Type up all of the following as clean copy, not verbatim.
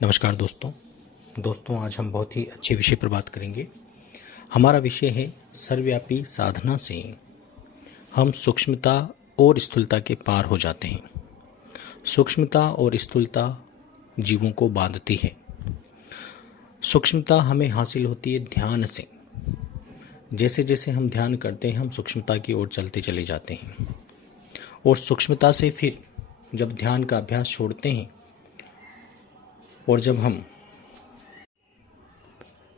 नमस्कार दोस्तों आज हम बहुत ही अच्छे विषय पर बात करेंगे। हमारा विषय है सर्वव्यापी साधना से हम सूक्ष्मता और स्थूलता के पार हो जाते हैं। सूक्ष्मता और स्थूलता जीवों को बांधती है। सूक्ष्मता हमें हासिल होती है ध्यान से। जैसे जैसे हम ध्यान करते हैं हम सूक्ष्मता की ओर चलते चले जाते हैं और सूक्ष्मता से फिर जब ध्यान का अभ्यास छोड़ते हैं और जब हम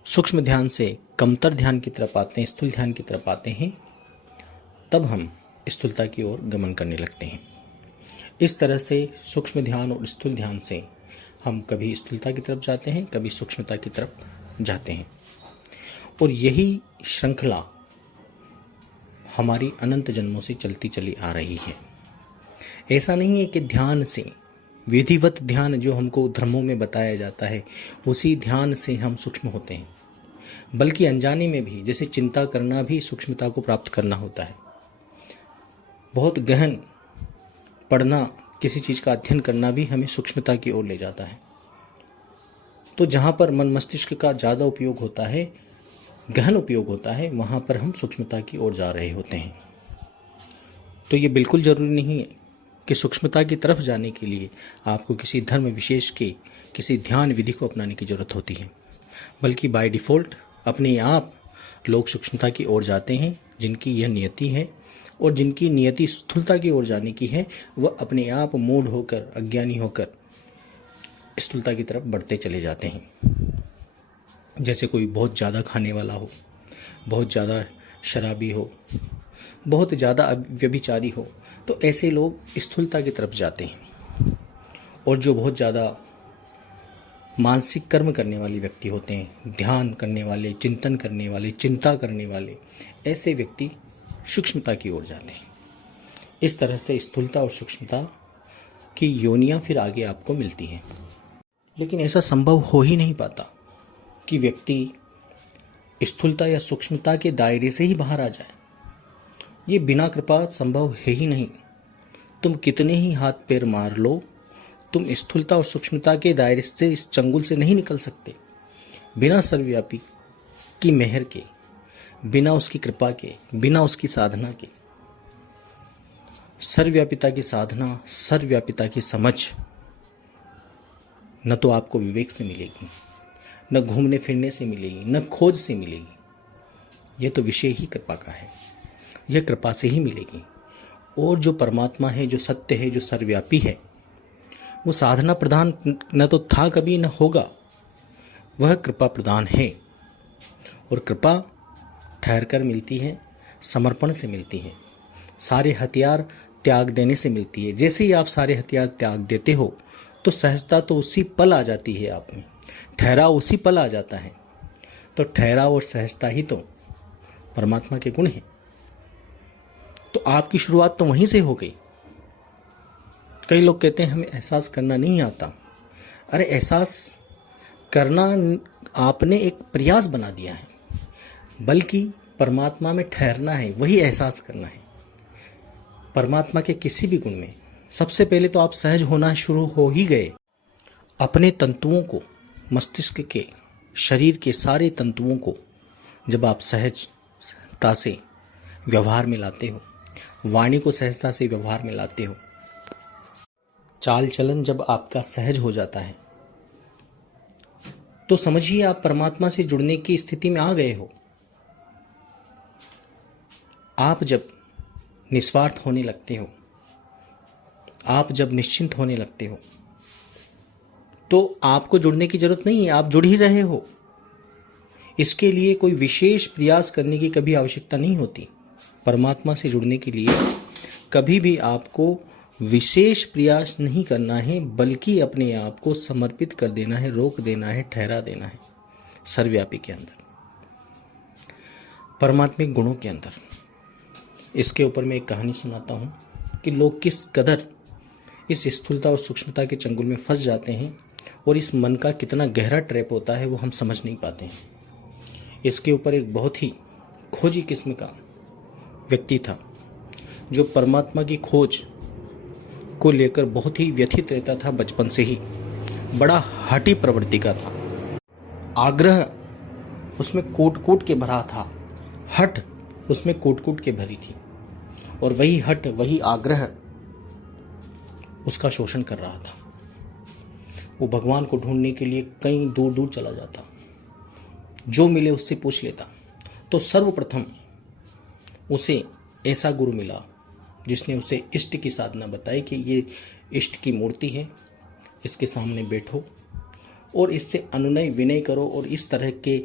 सूक्ष्म ध्यान से कमतर ध्यान की तरफ आते हैं, स्थूल ध्यान की तरफ आते हैं, तब हम स्थूलता की ओर गमन करने लगते हैं। इस तरह से सूक्ष्म ध्यान और स्थूल ध्यान से हम कभी स्थूलता की तरफ जाते हैं, कभी सूक्ष्मता की तरफ जाते हैं और यही श्रृंखला हमारी अनंत जन्मों से चलती चली आ रही है। ऐसा नहीं है कि ध्यान से विधिवत ध्यान जो हमको धर्मों में बताया जाता है उसी ध्यान से हम सूक्ष्म होते हैं, बल्कि अनजाने में भी जैसे चिंता करना भी सूक्ष्मता को प्राप्त करना होता है। बहुत गहन पढ़ना, किसी चीज़ का अध्ययन करना भी हमें सूक्ष्मता की ओर ले जाता है। तो जहाँ पर मन मस्तिष्क का ज़्यादा उपयोग होता है, गहन उपयोग होता है, वहाँ पर हम सूक्ष्मता की ओर जा रहे होते हैं। तो ये बिल्कुल ज़रूरी नहीं है कि सूक्ष्मता की तरफ जाने के लिए आपको किसी धर्म विशेष के किसी ध्यान विधि को अपनाने की जरूरत होती है, बल्कि बाय डिफ़ॉल्ट अपने आप लोग सूक्ष्मता की ओर जाते हैं। जिनकी यह नियति है और जिनकी नियति स्थूलता की ओर जाने की है, वह अपने आप मूढ़ होकर, अज्ञानी होकर स्थूलता की तरफ बढ़ते चले जाते हैं। जैसे कोई बहुत ज़्यादा खाने वाला हो, बहुत ज़्यादा शराबी हो, बहुत ज़्यादा व्यभिचारी हो, तो ऐसे लोग स्थूलता की तरफ जाते हैं। और जो बहुत ज़्यादा मानसिक कर्म करने वाले व्यक्ति होते हैं, ध्यान करने वाले, चिंतन करने वाले, चिंता करने वाले, ऐसे व्यक्ति सूक्ष्मता की ओर जाते हैं। इस तरह से स्थूलता और सूक्ष्मता की योनियां फिर आगे आपको मिलती हैं। लेकिन ऐसा संभव हो ही नहीं पाता कि व्यक्ति स्थूलता या सूक्ष्मता के दायरे से ही बाहर आ जाए। ये बिना कृपा संभव है ही नहीं। तुम कितने ही हाथ पैर मार लो, तुम स्थूलता और सूक्ष्मता के दायरे से, इस चंगुल से नहीं निकल सकते। बिना सर्वव्यापी की मेहर के, बिना उसकी कृपा के, बिना उसकी साधना के। सर्वव्यापिता की साधना, सर्वव्यापिता की समझ न तो आपको विवेक से मिलेगी, न घूमने फिरने से मिलेगी, न खोज से मिलेगी। यह तो विषय ही कृपा का है, यह कृपा से ही मिलेगी। और जो परमात्मा है, जो सत्य है, जो सर्वव्यापी है, वो साधना प्रधान न तो था कभी, न होगा। वह कृपा प्रधान है और कृपा ठहर कर मिलती है, समर्पण से मिलती है, सारे हथियार त्याग देने से मिलती है। जैसे ही आप सारे हथियार त्याग देते हो तो सहजता तो उसी पल आ जाती है आप में, ठहराव उसी पल आ जाता है। तो ठहराव और सहजता ही तो परमात्मा के गुण हैं। तो आपकी शुरुआत तो वहीं से हो गई। कई लोग कहते हैं हमें एहसास करना नहीं आता। अरे एहसास करना आपने एक प्रयास बना दिया है, बल्कि परमात्मा में ठहरना है, वही एहसास करना है। परमात्मा के किसी भी गुण में सबसे पहले तो आप सहज होना शुरू हो ही गए। अपने तंतुओं को, मस्तिष्क के, शरीर के सारे तंतुओं को जब आप सहजता से व्यवहार में लाते हो, वाणी को सहजता से व्यवहार में लाते हो, चाल चलन जब आपका सहज हो जाता है, तो समझिए आप परमात्मा से जुड़ने की स्थिति में आ गए हो। आप जब निस्वार्थ होने लगते हो, आप जब निश्चिंत होने लगते हो, तो आपको जुड़ने की जरूरत नहीं है, आप जुड़ ही रहे हो। इसके लिए कोई विशेष प्रयास करने की कभी आवश्यकता नहीं होती। परमात्मा से जुड़ने के लिए कभी भी आपको विशेष प्रयास नहीं करना है, बल्कि अपने आप को समर्पित कर देना है, रोक देना है, ठहरा देना है सर्वव्यापी के अंदर, परमात्मिक गुणों के अंदर। इसके ऊपर मैं एक कहानी सुनाता हूँ कि लोग किस कदर इस स्थूलता और सूक्ष्मता के चंगुल में फंस जाते हैं और इस मन का कितना गहरा ट्रैप होता है वो हम समझ नहीं पाते हैं। इसके ऊपर एक बहुत ही खोजी किस्म का व्यक्ति था जो परमात्मा की खोज को लेकर बहुत ही व्यथित रहता था बचपन से ही। बड़ा हठी प्रवृत्ति का था। आग्रह उसमें कूट कूट के भरा था, हठ उसमें कूट कूट के भरी थी, और वही हठ, वही आग्रह उसका शोषण कर रहा था। वो भगवान को ढूंढने के लिए कहीं दूर दूर चला जाता, जो मिले उससे पूछ लेता। तो सर्वप्रथम उसे ऐसा गुरु मिला जिसने उसे इष्ट की साधना बताई कि ये इष्ट की मूर्ति है, इसके सामने बैठो और इससे अनुनय विनय करो और इस तरह के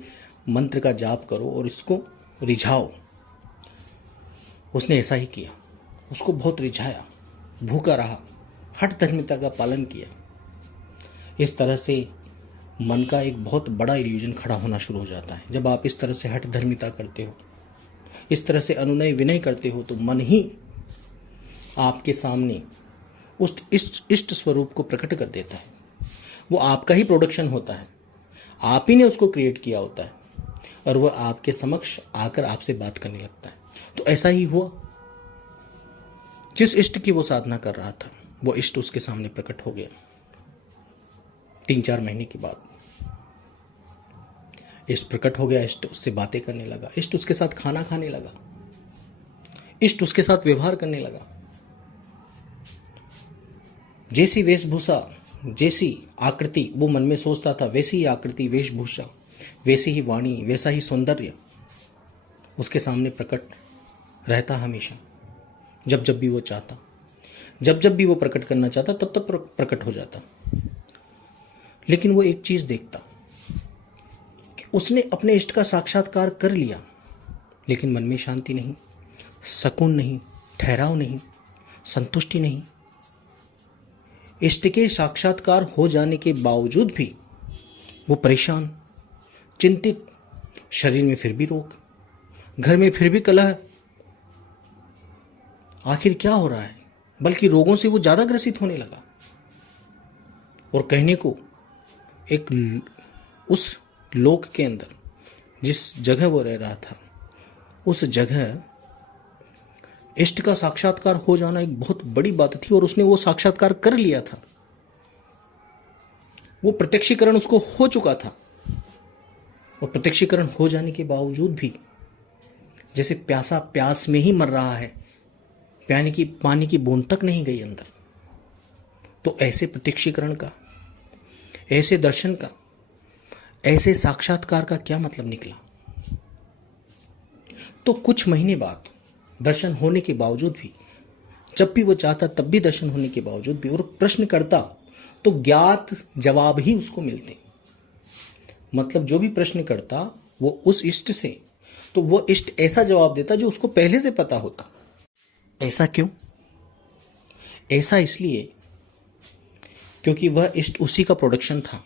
मंत्र का जाप करो और इसको रिझाओ। उसने ऐसा ही किया, उसको बहुत रिझाया, भूखा रहा, हठ धर्मिता का पालन किया। इस तरह से मन का एक बहुत बड़ा इल्यूजन खड़ा होना शुरू हो जाता है। जब आप इस तरह से हठ धर्मिता करते हो, इस तरह से अनुनय विनय करते हो, तो मन ही आपके सामने उस इष्ट स्वरूप को प्रकट कर देता है। वो आपका ही प्रोडक्शन होता है, आप ही ने उसको क्रिएट किया होता है, और वह आपके समक्ष आकर आपसे बात करने लगता है। तो ऐसा ही हुआ, जिस इष्ट की वो साधना कर रहा था, वो इष्ट उसके सामने प्रकट हो गया। 3-4 महीने के बाद इष्ट प्रकट हो गया। इष्ट उससे बातें करने लगा, इष्ट उसके साथ खाना खाने लगा, इष्ट उसके साथ व्यवहार करने लगा। जैसी वेशभूषा, जैसी आकृति वो मन में सोचता था, वैसी ही आकृति, वेशभूषा, वैसी ही वाणी, वैसा ही सौंदर्य उसके सामने प्रकट रहता हमेशा। जब जब भी वो चाहता, जब जब भी वो प्रकट करना चाहता, तब तब प्रकट हो जाता। लेकिन वो एक चीज देखता कि उसने अपने इष्ट का साक्षात्कार कर लिया, लेकिन मन में शांति नहीं, सुकून नहीं, ठहराव नहीं, संतुष्टि नहीं। इष्ट के साक्षात्कार हो जाने के बावजूद भी वो परेशान, चिंतित, शरीर में फिर भी रोग, घर में फिर भी कलह। आखिर क्या हो रहा है? बल्कि रोगों से वो ज्यादा ग्रसित होने लगा। और कहने को एक उस लोक के अंदर, जिस जगह वो रह रहा था, उस जगह इष्ट का साक्षात्कार हो जाना एक बहुत बड़ी बात थी, और उसने वो साक्षात्कार कर लिया था। वो प्रत्यक्षीकरण उसको हो चुका था, और प्रत्यक्षीकरण हो जाने के बावजूद भी जैसे प्यासा प्यास में ही मर रहा है, पानी की बूंद तक नहीं गई अंदर। तो ऐसे प्रत्यक्षीकरण का, ऐसे दर्शन का, ऐसे साक्षात्कार का क्या मतलब निकला? तो कुछ महीने बाद दर्शन होने के बावजूद भी, जब भी वो चाहता तब भी दर्शन होने के बावजूद भी, और प्रश्न करता तो ज्ञात जवाब ही उसको मिलते। मतलब जो भी प्रश्न करता वो उस इष्ट से, तो वो इष्ट ऐसा जवाब देता जो उसको पहले से पता होता। ऐसा क्यों? ऐसा इसलिए क्योंकि वह इष्ट उसी का प्रोडक्शन था।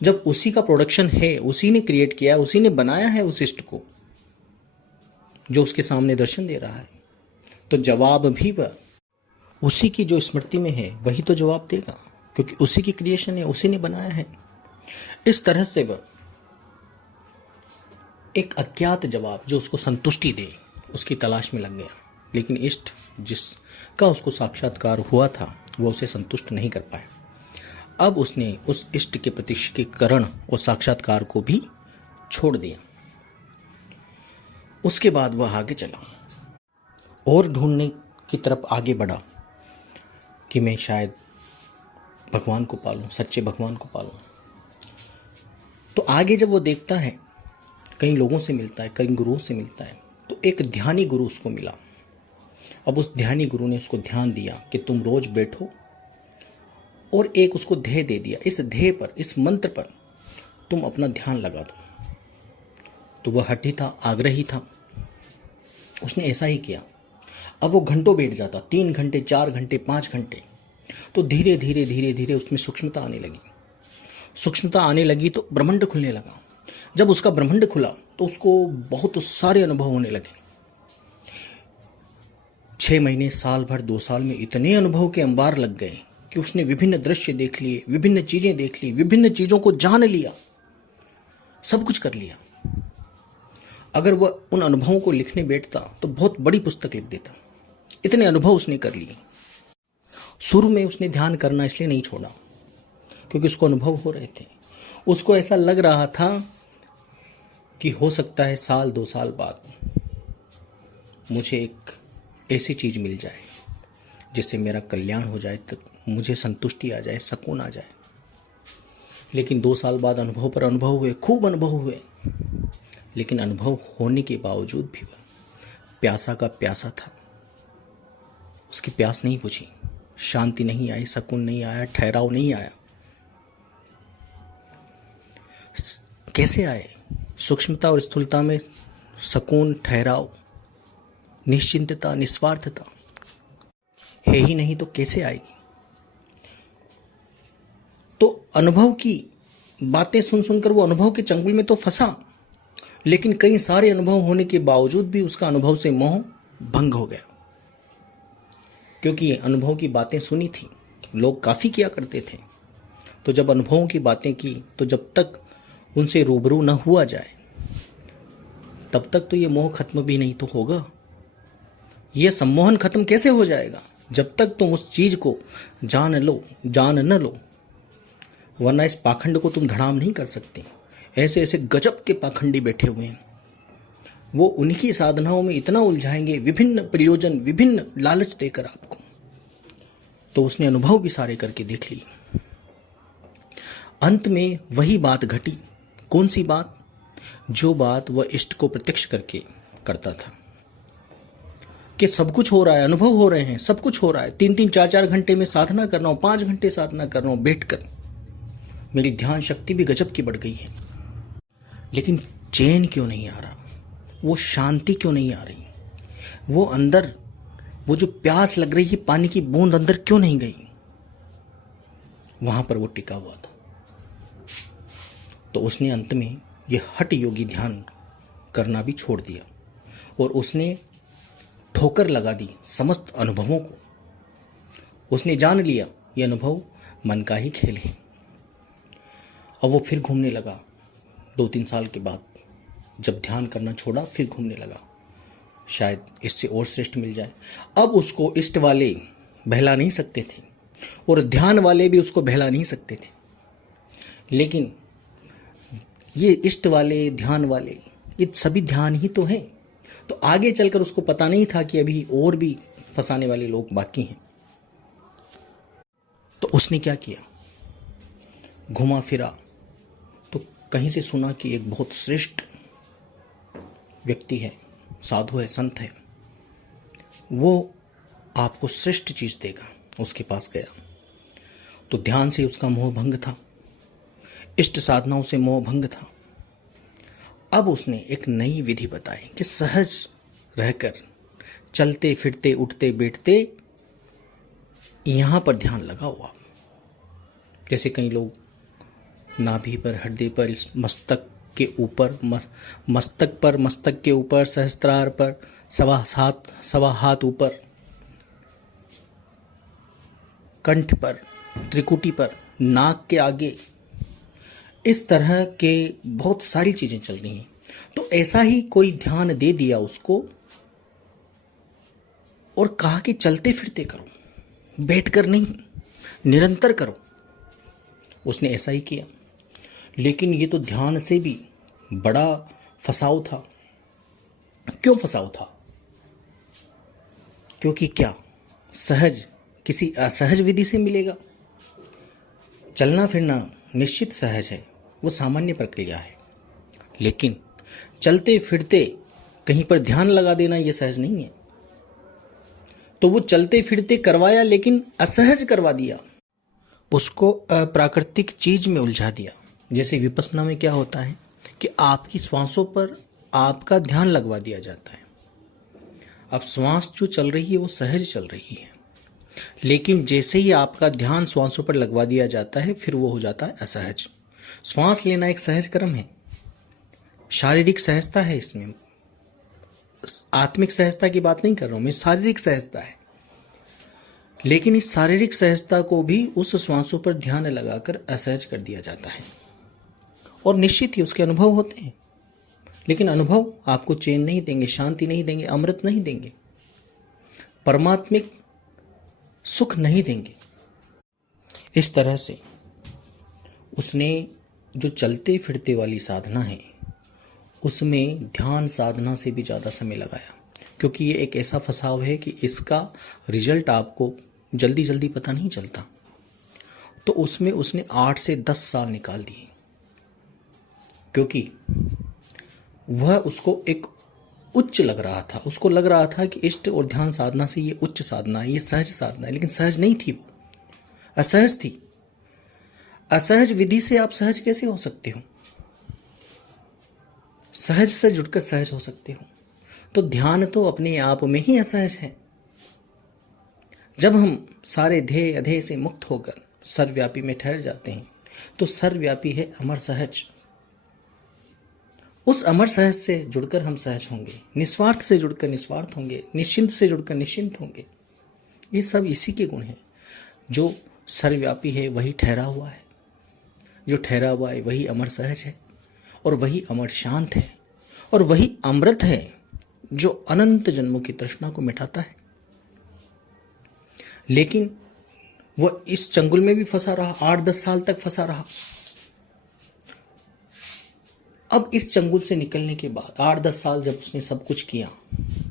जब उसी का प्रोडक्शन है, उसी ने क्रिएट किया है, उसी ने बनाया है उस इष्ट को जो उसके सामने दर्शन दे रहा है, तो जवाब भी वह उसी की जो स्मृति में है वही तो जवाब देगा, क्योंकि उसी की क्रिएशन है, उसी ने बनाया है। इस तरह से वह एक अज्ञात जवाब जो उसको संतुष्टि दे, उसकी तलाश में लग गया। लेकिन इष्ट जिसका उसको साक्षात्कार हुआ था, वह उसे संतुष्ट नहीं कर पाया। अब उसने उस इष्ट के प्रत्यक्षीकरण और साक्षात्कार को भी छोड़ दिया। उसके बाद वह आगे चला और ढूंढने की तरफ आगे बढ़ा कि मैं शायद भगवान को पालूं, सच्चे भगवान को पालूं। तो आगे जब वो देखता है, कई लोगों से मिलता है, कई गुरुओं से मिलता है, तो एक ध्यानी गुरु उसको मिला। अब उस ध्यानी गुरु ने उसको ध्यान दिया कि तुम रोज बैठो, और एक उसको ध्येय दे दिया, इस ध्येय पर, इस मंत्र पर तुम अपना ध्यान लगा दो। तो वह हठी था, आग्रही था, उसने ऐसा ही किया। अब वो घंटों बैठ जाता, 3 घंटे, 4 घंटे, 5 घंटे। तो धीरे धीरे धीरे धीरे उसमें सूक्ष्मता आने लगी। सूक्ष्मता आने लगी तो ब्रह्मांड खुलने लगा। जब उसका ब्रह्मांड खुला तो उसको बहुत सारे अनुभव होने लगे। 6 महीने, साल भर, 2 साल में इतने अनुभव के अंबार लग गए कि उसने विभिन्न दृश्य देख लिए, विभिन्न चीजें देख ली, विभिन्न चीजों को जान लिया, सब कुछ कर लिया। अगर वह उन अनुभवों को लिखने बैठता तो बहुत बड़ी पुस्तक लिख देता। इतने अनुभव उसने कर लिए। शुरू में उसने ध्यान करना इसलिए नहीं छोड़ा क्योंकि उसको अनुभव हो रहे थे। उसको ऐसा लग रहा था कि हो सकता है साल 2 साल बाद मुझे एक ऐसी चीज़ मिल जाए जिससे मेरा कल्याण हो जाए, तक मुझे संतुष्टि आ जाए, सुकून आ जाए। लेकिन 2 साल बाद अनुभव पर अनुभव हुए, खूब अनुभव हुए, लेकिन अनुभव होने के बावजूद भी वह प्यासा का प्यासा था। उसकी प्यास नहीं बुझी, शांति नहीं आई, सुकून नहीं आया, ठहराव नहीं आया। कैसे आए? सूक्ष्मता और स्थूलता में सुकून, ठहराव, निश्चिंतता, निस्वार्थता है ही नहीं तो कैसे आएगी? तो अनुभव की बातें सुन सुनकर वो अनुभव के चंगुल में तो फंसा, लेकिन कई सारे अनुभव होने के बावजूद भी उसका अनुभव से मोह भंग हो गया। क्योंकि अनुभव की बातें सुनी थी, लोग काफ़ी किया करते थे। तो जब अनुभवों की बातें की, तो जब तक उनसे रूबरू न हुआ जाए तब तक तो ये मोह खत्म भी नहीं तो होगा। ये सम्मोहन खत्म कैसे हो जाएगा? जब तक तुम उस चीज़ को जान न लो, वरना इस पाखंड को तुम धड़ाम नहीं कर सकते। ऐसे ऐसे गजब के पाखंडी बैठे हुए हैं, वो उनकी साधनाओं में इतना उलझाएंगे, विभिन्न प्रयोजन, विभिन्न लालच देकर आपको। तो उसने अनुभव भी सारे करके देख लिए। अंत में वही बात घटी। कौन सी बात? जो बात वह इष्ट को प्रत्यक्ष करके करता था कि सब कुछ हो रहा है, अनुभव हो रहे हैं, सब कुछ हो रहा है। 3-3, 4-4 घंटे में साधना कर रहा हूँ, 5 घंटे साधना कर रहा हूँ बैठकर, मेरी ध्यान शक्ति भी गजब की बढ़ गई है, लेकिन चैन क्यों नहीं आ रहा? वो शांति क्यों नहीं आ रही? वो अंदर वो जो प्यास लग रही है, पानी की बूंद अंदर क्यों नहीं गई? वहां पर वो टिका हुआ था। तो उसने अंत में ये हठ योगी ध्यान करना भी छोड़ दिया और उसने ठोकर लगा दी समस्त अनुभवों को। उसने जान लिया ये अनुभव मन का ही खेल है। अब वो फिर घूमने लगा। 2-3 साल के बाद जब ध्यान करना छोड़ा, फिर घूमने लगा, शायद इससे और श्रेष्ठ मिल जाए। अब उसको इष्ट वाले बहला नहीं सकते थे और ध्यान वाले भी उसको बहला नहीं सकते थे। लेकिन ये इष्ट वाले, ध्यान वाले, ये सभी ध्यान ही तो हैं। तो आगे चलकर उसको पता नहीं था कि अभी और भी फंसाने वाले लोग बाकी हैं। तो उसने क्या किया? घुमा फिरा तो कहीं से सुना कि एक बहुत श्रेष्ठ व्यक्ति है, साधु है, संत है, वो आपको श्रेष्ठ चीज देगा। उसके पास गया तो ध्यान से उसका मोह भंग था, इष्ट साधनाओं से मोह भंग था। अब उसने एक नई विधि बताई कि सहज रहकर चलते फिरते, उठते बैठते यहां पर ध्यान लगाओ आप। जैसे कई लोग नाभि पर, हृदय पर, मस्तक के ऊपर, मस्तक के ऊपर, सहस्त्रार पर, सवा हाथ ऊपर, कंठ पर, त्रिकुटी पर, नाक के आगे, इस तरह के बहुत सारी चीजें चल रही हैं। तो ऐसा ही कोई ध्यान दे दिया उसको और कहा कि चलते फिरते करो, बैठकर नहीं, निरंतर करो। उसने ऐसा ही किया। लेकिन ये तो ध्यान से भी बड़ा फसाव था। क्यों फसाव था? क्योंकि क्या सहज किसी असहज विधि से मिलेगा? चलना फिरना निश्चित सहज है, वो सामान्य प्रक्रिया है। लेकिन चलते फिरते कहीं पर ध्यान लगा देना ये सहज नहीं है। तो वो चलते फिरते करवाया, लेकिन असहज करवा दिया, उसको अप्राकृतिक चीज में उलझा दिया। जैसे विपस्सना में क्या होता है कि आपकी श्वासों पर आपका ध्यान लगवा दिया जाता है। अब श्वास जो चल रही है वो सहज चल रही है, लेकिन जैसे ही आपका ध्यान श्वासों पर लगवा दिया जाता है, फिर वो हो जाता है असहज। श्वास लेना एक सहज कर्म है, शारीरिक सहजता है इसमें। आत्मिक सहजता की बात नहीं कर रहा हूं मैं, शारीरिक सहजता है। लेकिन इस शारीरिक सहजता को भी उस श्वासों पर ध्यान लगाकर असहज कर दिया जाता है और निश्चित ही उसके अनुभव होते हैं। लेकिन अनुभव आपको चैन नहीं देंगे, शांति नहीं देंगे, अमृत नहीं देंगे, परमात्मिक सुख नहीं देंगे। इस तरह से उसने जो चलते फिरते वाली साधना है उसमें ध्यान साधना से भी ज़्यादा समय लगाया, क्योंकि ये एक ऐसा फंसाव है कि इसका रिजल्ट आपको जल्दी जल्दी पता नहीं चलता। तो उसमें उसने 8 से 10 साल निकाल दिए, क्योंकि वह उसको एक उच्च लग रहा था। उसको लग रहा था कि इष्ट और ध्यान साधना से ये उच्च साधना है, ये सहज साधना है, लेकिन सहज नहीं थी, वो असहज थी। असहज विधि से आप सहज कैसे हो सकते हो? सहज से जुड़कर सहज हो सकते हो। तो ध्यान तो अपने आप में ही असहज है। जब हम सारे ध्येय अध्यय से मुक्त होकर सर्वव्यापी में ठहर जाते हैं तो सर्वव्यापी है अमर सहज। उस अमर सहज से जुड़कर हम सहज होंगे, निस्वार्थ से जुड़कर निस्वार्थ होंगे, निश्चिंत से जुड़कर निश्चिंत होंगे। ये सब इसी के गुण हैं। जो सर्वव्यापी है वही ठहरा हुआ है, जो ठहरा हुआ है वही अमर सहज है, और वही अमर शांत है, और वही अमृत है जो अनंत जन्मों की तृष्णा को मिटाता है। लेकिन वह इस चंगुल में भी फंसा रहा, 8-10 साल तक फंसा रहा। अब इस चंगुल से निकलने के बाद 8-10 साल जब उसने सब कुछ किया,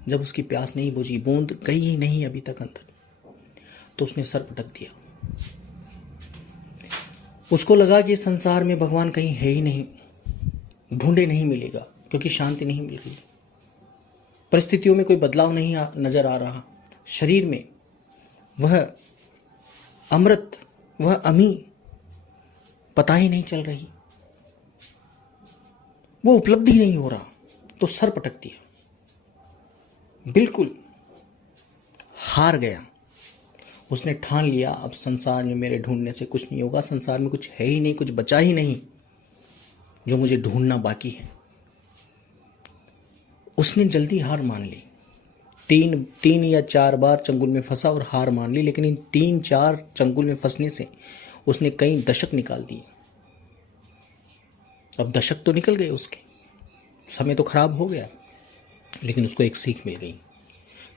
जब उसकी प्यास नहीं बुझी, बूंद गई ही नहीं अभी तक अंदर, तो उसने सर पटक दिया। उसको लगा कि संसार में भगवान कहीं है ही नहीं, ढूंढे नहीं मिलेगा, क्योंकि शांति नहीं मिल रही, परिस्थितियों में कोई बदलाव नहीं नजर आ रहा, शरीर में वह अमृत, वह अमी पता ही नहीं चल रही, वो उपलब्धि नहीं हो रहा। तो सर पटक दिया, बिल्कुल हार गया। उसने ठान लिया अब संसार में मेरे ढूंढने से कुछ नहीं होगा, संसार में कुछ है ही नहीं, कुछ बचा ही नहीं जो मुझे ढूंढना बाकी है। उसने जल्दी हार मान ली। 3 या 4 बार चंगुल में फंसा और हार मान ली, लेकिन इन 3-4 चंगुल में फंसने से उसने कई दशक निकाल दिए। अब दशक तो निकल गए उसके, समय तो खराब हो गया, लेकिन उसको एक सीख मिल गई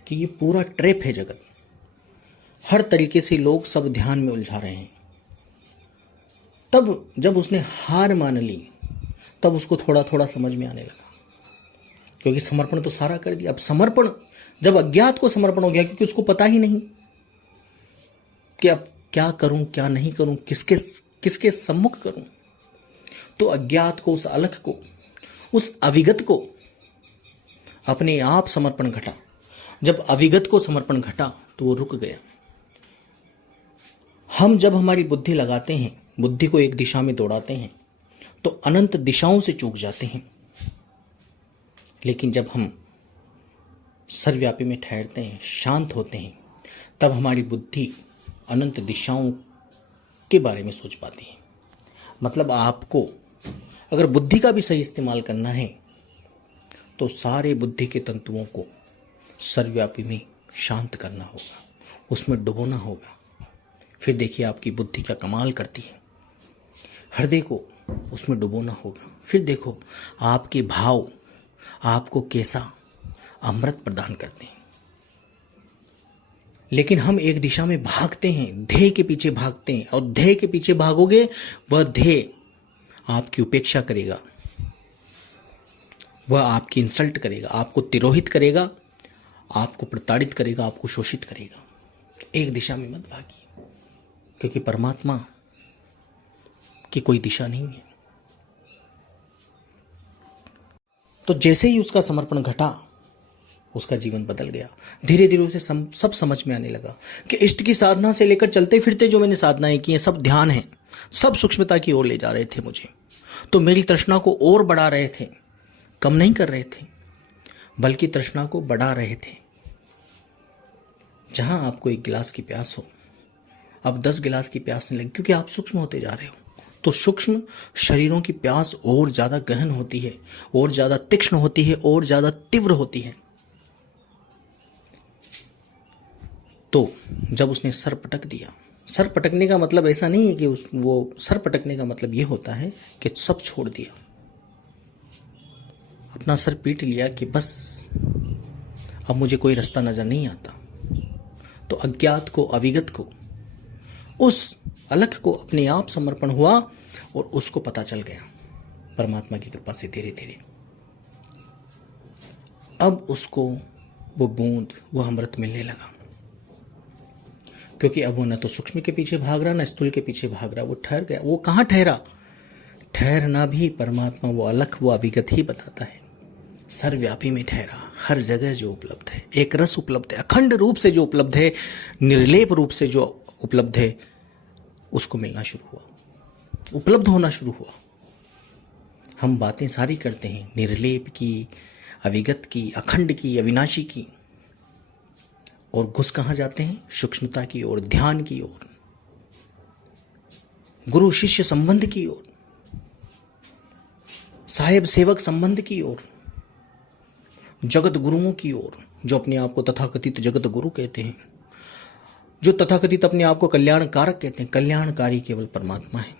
कि ये पूरा ट्रैप है जगत। हर तरीके से लोग सब ध्यान में उलझा रहे हैं। तब जब उसने हार मान ली, तब उसको थोड़ा थोड़ा समझ में आने लगा, क्योंकि समर्पण तो सारा कर दिया। अब समर्पण, जब अज्ञात को समर्पण हो गया, क्योंकि उसको पता ही नहीं कि अब क्या करूं, क्या नहीं करूं, किसके सम्मुख करूं, तो अज्ञात को, उस अलख को, उस अविगत को अपने आप समर्पण घटा। जब अविगत को समर्पण घटा तो वो रुक गया। हम जब हमारी बुद्धि लगाते हैं, बुद्धि को एक दिशा में दौड़ाते हैं, तो अनंत दिशाओं से चूक जाते हैं। लेकिन जब हम सर्वव्यापी में ठहरते हैं, शांत होते हैं, तब हमारी बुद्धि अनंत दिशाओं के बारे में सोच पाती है। मतलब आपको अगर बुद्धि का भी सही इस्तेमाल करना है तो सारे बुद्धि के तंतुओं को सर्वव्यापी में शांत करना होगा, उसमें डुबोना होगा। फिर देखिए आपकी बुद्धि क्या कमाल करती है। हृदय को उसमें डुबोना होगा। फिर देखो आपके भाव आपको कैसा अमृत प्रदान करते हैं। लेकिन हम एक दिशा में भागते हैं, ध्येय के पीछे भागते हैं, और ध्येय के पीछे भागोगे, वह ध्येय आपकी उपेक्षा करेगा, वह आपकी इंसल्ट करेगा, आपको तिरोहित करेगा, आपको प्रताड़ित करेगा, आपको शोषित करेगा। एक दिशा में मत भागिए, क्योंकि परमात्मा की कोई दिशा नहीं है। तो जैसे ही उसका समर्पण घटा, उसका जीवन बदल गया। धीरे धीरे उसे सब समझ में आने लगा कि इष्ट की साधना से लेकर चलते फिरते जो मैंने साधनाएं की हैं, सब ध्यान है, सब सूक्ष्मता की ओर ले जा रहे थे मुझे। तो मेरी तृष्णा को और बढ़ा रहे थे, कम नहीं कर रहे थे, बल्कि तृष्णा को बढ़ा रहे थे। जहां आपको 1 गिलास की प्यास हो, अब 10 गिलास की प्यास नहीं लगी, क्योंकि आप सूक्ष्म होते जा रहे हो। तो सूक्ष्म शरीरों की प्यास और ज्यादा गहन होती है, और ज्यादा तीक्ष्ण होती है, और ज्यादा तीव्र होती है। तो जब उसने सर पटक दिया, सर पटकने का मतलब ऐसा नहीं है कि वो सर पटकने का मतलब ये होता है कि सब छोड़ दिया, अपना सर पीट लिया कि बस अब मुझे कोई रास्ता नजर नहीं आता। तो अज्ञात को, अविगत को, उस अलख को अपने आप समर्पण हुआ, और उसको पता चल गया परमात्मा की कृपा से धीरे धीरे। अब उसको वो बूंद, वो अमृत मिलने लगा, क्योंकि अब वो न तो सूक्ष्म के पीछे भाग रहा, न स्थूल के पीछे भाग रहा। वो ठहर गया। वो कहाँ ठहरा? ठहरना भी परमात्मा वो अलख, वो अविगत ही बताता है। सर्वव्यापी में ठहरा, हर जगह जो उपलब्ध है, एक रस उपलब्ध है, अखंड रूप से जो उपलब्ध है, निर्लेप रूप से जो उपलब्ध है, उसको मिलना शुरू हुआ, उपलब्ध होना शुरू हुआ। हम बातें सारी करते हैं निर्लेप की, अविगत की, अखंड की, अविनाशी की, और घुस कहाँ जाते हैं? सूक्ष्मता की ओर, ध्यान की ओर, गुरु शिष्य संबंध की ओर, साहेब सेवक संबंध की ओर, जगत गुरुओं की ओर, जो अपने आप को तथाकथित जगत गुरु कहते हैं, जो तथाकथित अपने आप को कल्याणकारक कहते हैं। कल्याणकारी केवल परमात्मा है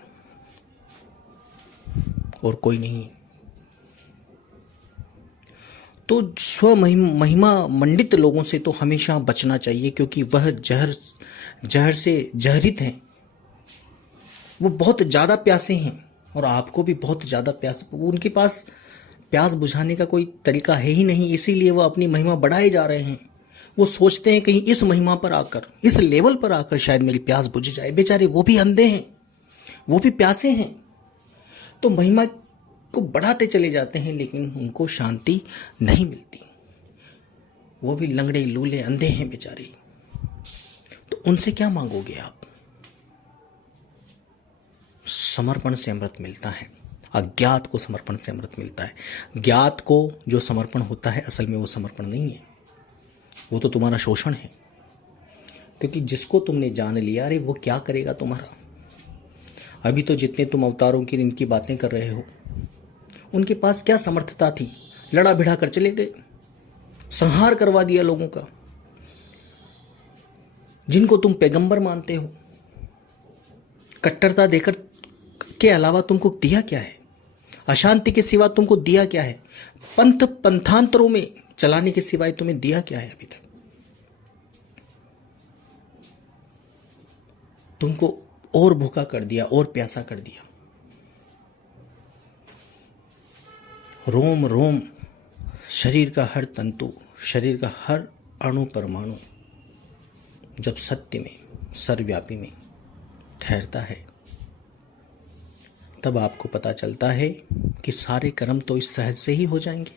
और कोई नहीं। तो स्व महिमा मंडित लोगों से तो हमेशा बचना चाहिए, क्योंकि वह जहर से जहरित हैं। वो बहुत ज़्यादा प्यासे हैं और आपको भी बहुत ज़्यादा प्यास, उनके पास प्यास बुझाने का कोई तरीका है ही नहीं, इसीलिए वो अपनी महिमा बढ़ाए जा रहे हैं। वो सोचते हैं कहीं इस महिमा पर आकर, इस लेवल पर आकर शायद मेरी प्यास बुझ जाए। बेचारे वो भी अंधे हैं, वो भी प्यासे हैं, तो महिमा को बढ़ाते चले जाते हैं, लेकिन उनको शांति नहीं मिलती। वो भी लंगड़े लूले अंधे हैं बेचारे। तो उनसे क्या मांगोगे आप? समर्पण से अमृत मिलता है, अज्ञात को समर्पण से अमृत मिलता है। ज्ञात को जो समर्पण होता है, असल में वो समर्पण नहीं है, वो तो तुम्हारा शोषण है। क्योंकि जिसको तुमने जान लिया, अरे वो क्या करेगा तुम्हारा? अभी तो जितने तुम अवतारों की इनकी बातें कर रहे हो, उनके पास क्या समर्थता थी? लड़ा भिड़ा कर चले गए, संहार करवा दिया लोगों का। जिनको तुम पैगंबर मानते हो, कट्टरता देकर के अलावा तुमको दिया क्या है? अशांति के सिवा तुमको दिया क्या है? पंथ पंथांतरों में चलाने के सिवाय तुम्हें दिया क्या है? अभी तक तुमको और भूखा कर दिया, और प्यासा कर दिया। रोम रोम, शरीर का हर तंतु, शरीर का हर अणु परमाणु जब सत्य में, सर्वव्यापी में ठहरता है, तब आपको पता चलता है कि सारे कर्म तो इस सहज से ही हो जाएंगे।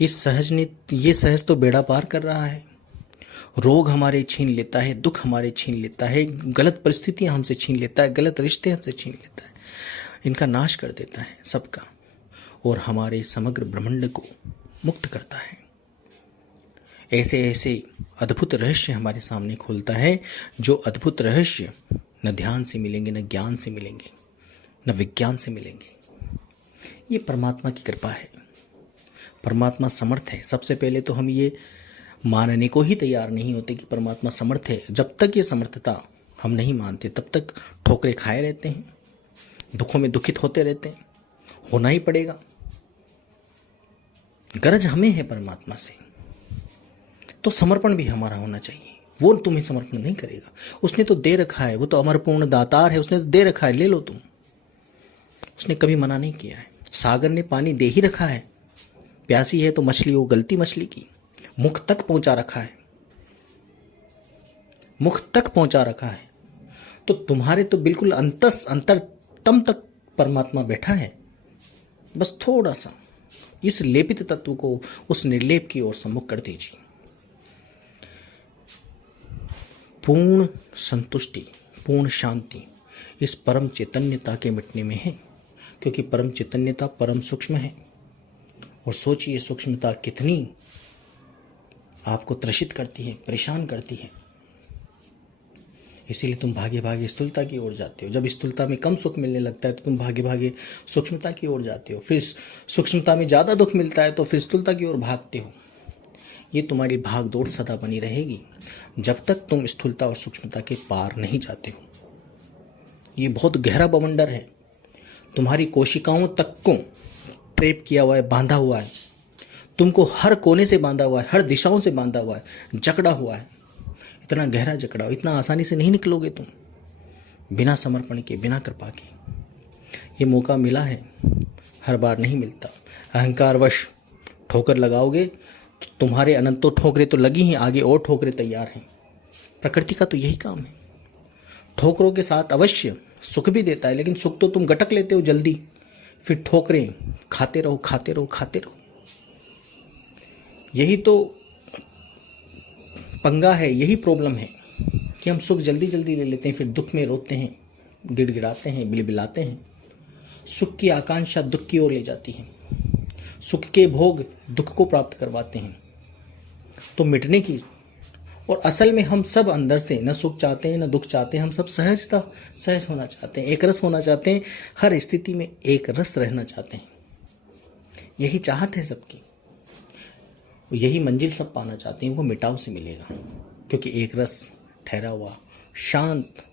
इस सहज ने, ये सहज तो बेड़ा पार कर रहा है। रोग हमारे छीन लेता है, दुख हमारे छीन लेता है, गलत परिस्थितियां हमसे छीन लेता है, गलत रिश्ते हमसे छीन लेता है, इनका नाश कर देता है सबका, और हमारे समग्र ब्रह्मांड को मुक्त करता है। ऐसे ऐसे अद्भुत रहस्य हमारे सामने खोलता है, जो अद्भुत रहस्य न ध्यान से मिलेंगे, न ज्ञान से मिलेंगे, न विज्ञान से मिलेंगे। ये परमात्मा की कृपा है। परमात्मा समर्थ है। सबसे पहले तो हम ये मानने को ही तैयार नहीं होते कि परमात्मा समर्थ है। जब तक ये समर्थता हम नहीं मानते, तब तक ठोकरें खाए रहते हैं, दुखों में दुखित होते रहते हैं। होना ही पड़ेगा, गरज हमें है परमात्मा से, तो समर्पण भी हमारा होना चाहिए। वो तुम्हें समर्पण नहीं करेगा, उसने तो दे रखा है, वो तो अमरपूर्ण दातार है, उसने तो दे रखा है, ले लो तुम। उसने कभी मना नहीं किया है। सागर ने पानी दे ही रखा है, प्यासी है तो मछली हो, गलती मछली की, मुख तक पहुंचा रखा है, मुख तक पहुंचा रखा है। तो तुम्हारे तो बिल्कुल अंतरतम तक परमात्मा बैठा है। बस थोड़ा सा इस लेपित तत्व को उस निर्लेप की ओर सम्मुख कर दीजिए। पूर्ण संतुष्टि, पूर्ण शांति इस परम चैतन्यता के मिटने में है, क्योंकि परम चैतन्यता परम सूक्ष्म है। और सोचिए सूक्ष्मता कितनी आपको त्रसित करती है, परेशान करती है। इसीलिए तुम भागे भागे स्थूलता की ओर जाते हो। जब स्थूलता में कम सुख मिलने लगता है तो तुम भागे भागे सूक्ष्मता की ओर जाते हो। फिर सूक्ष्मता में ज़्यादा दुख मिलता है तो फिर स्थूलता की ओर भागते हो। ये तुम्हारी भाग दौड़ सदा बनी रहेगी जब तक तुम स्थूलता और सूक्ष्मता के पार नहीं जाते हो। ये बहुत गहरा बवंडर है, तुम्हारी कोशिकाओं तक को ट्रैप किया हुआ है, बांधा हुआ है, तुमको हर कोने से बांधा हुआ है, हर दिशाओं से बांधा हुआ है, जकड़ा हुआ है। इतना गहरा जकड़ा, इतना आसानी से नहीं निकलोगे तुम। बिना समर्पण के, बिना कृपा के। ये मौका मिला है, हर बार नहीं मिलता। अहंकारवश ठोकर लगाओगे तो तुम्हारे अनंतों ठोकरें तो लगी हैं, आगे और ठोकरें तैयार हैं। प्रकृति का तो यही काम है। ठोकरों के साथ अवश्य सुख भी देता है, लेकिन सुख तो तुम गटक लेते हो जल्दी, फिर ठोकरें खाते रहो, खाते रहो, खाते रहो। यही तो पंगा है, यही प्रॉब्लम है कि हम सुख जल्दी जल्दी ले लेते हैं, फिर दुख में रोते हैं, गिड़गिड़ाते हैं, बिलबिलाते हैं। सुख की आकांक्षा दुख की ओर ले जाती है, सुख के भोग दुख को प्राप्त करवाते हैं। तो मिटने की, और असल में हम सब अंदर से न सुख चाहते हैं न दुख चाहते हैं, हम सब सहज होना चाहते हैं, एक रस होना चाहते हैं, हर स्थिति में एक रस रहना चाहते हैं। यही चाहत है सबकी, यही मंजिल सब पाना चाहते हैं। वो मिटाव से मिलेगा, क्योंकि एक रस ठहरा हुआ, शांत,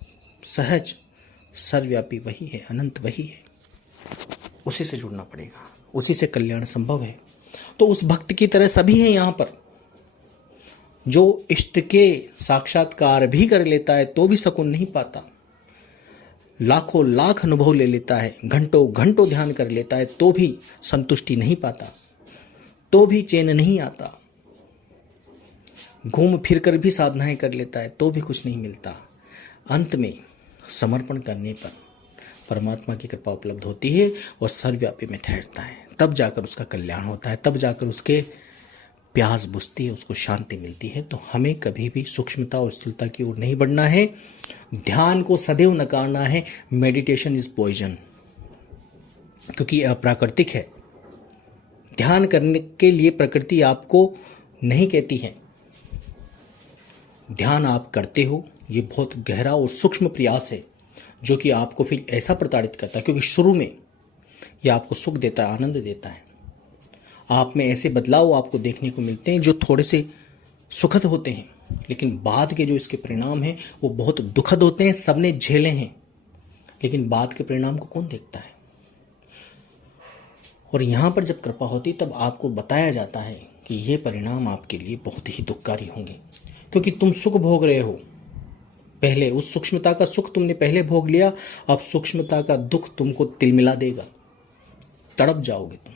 सहज, सर्वव्यापी वही है, अनंत वही है। उसी से जुड़ना पड़ेगा, उसी से कल्याण संभव है। तो उस भक्त की तरह सभी हैं यहाँ पर, जो इष्ट के साक्षात्कार भी कर लेता है तो भी सुकून नहीं पाता, लाखों लाख अनुभव ले लेता है, घंटों घंटों ध्यान कर लेता है तो भी संतुष्टि नहीं पाता, तो भी चैन नहीं आता, घूम फिर कर भी साधनाएं कर लेता है तो भी कुछ नहीं मिलता। अंत में समर्पण करने पर परमात्मा की कृपा उपलब्ध होती है और सर्वव्यापी में ठहरता है, तब जाकर उसका कल्याण होता है, तब जाकर उसके प्यास बुझती है, उसको शांति मिलती है। तो हमें कभी भी सूक्ष्मता और स्थूलता की ओर नहीं बढ़ना है, ध्यान को सदैव नकारना है। मेडिटेशन इज पॉइजन, क्योंकि यह अप्राकृतिक है। ध्यान करने के लिए प्रकृति आपको नहीं कहती है, ध्यान आप करते हो, ये बहुत गहरा और सूक्ष्म प्रयास है जो कि आपको फिर ऐसा प्रताड़ित करता है, क्योंकि शुरू में ये आपको सुख देता है, आनंद देता है। आप में ऐसे बदलाव आपको देखने को मिलते हैं जो थोड़े से सुखद होते हैं, लेकिन बाद के जो इसके परिणाम हैं वो बहुत दुखद होते हैं। सबने झेले हैं, लेकिन बाद के परिणाम को कौन देखता है। और यहाँ पर जब कृपा होती तब आपको बताया जाता है कि ये परिणाम आपके लिए बहुत ही दुखकारी होंगे, क्योंकि तुम सुख भोग रहे हो। पहले उस सूक्ष्मता का सुख तुमने पहले भोग लिया, अब सूक्ष्मता का दुख तुमको तिलमिला देगा, तड़प जाओगे तुम।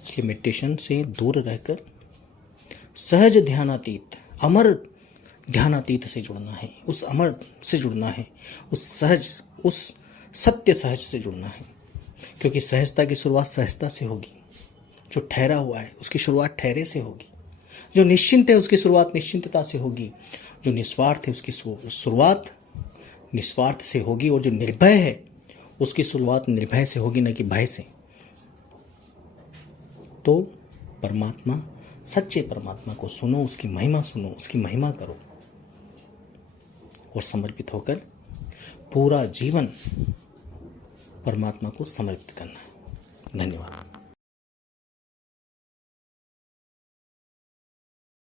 इसलिए मेडिटेशन से दूर रहकर सहज ध्यानातीत, अमर ध्यानातीत से जुड़ना है, उस अमर से जुड़ना है, उस सहज, उस सत्य सहज से जुड़ना है। क्योंकि सहजता की शुरुआत सहजता से होगी, जो ठहरा हुआ है उसकी शुरुआत ठहरे से होगी, जो निश्चिंत है उसकी शुरुआत निश्चिंतता से होगी, जो निस्वार्थ है उसकी शुरुआत निस्वार्थ से होगी, और जो निर्भय है उसकी शुरुआत निर्भय से होगी, न कि भय से। तो परमात्मा, सच्चे परमात्मा को सुनो, उसकी महिमा सुनो, उसकी महिमा करो, और समर्पित होकर पूरा जीवन परमात्मा को समर्पित करना है। धन्यवाद।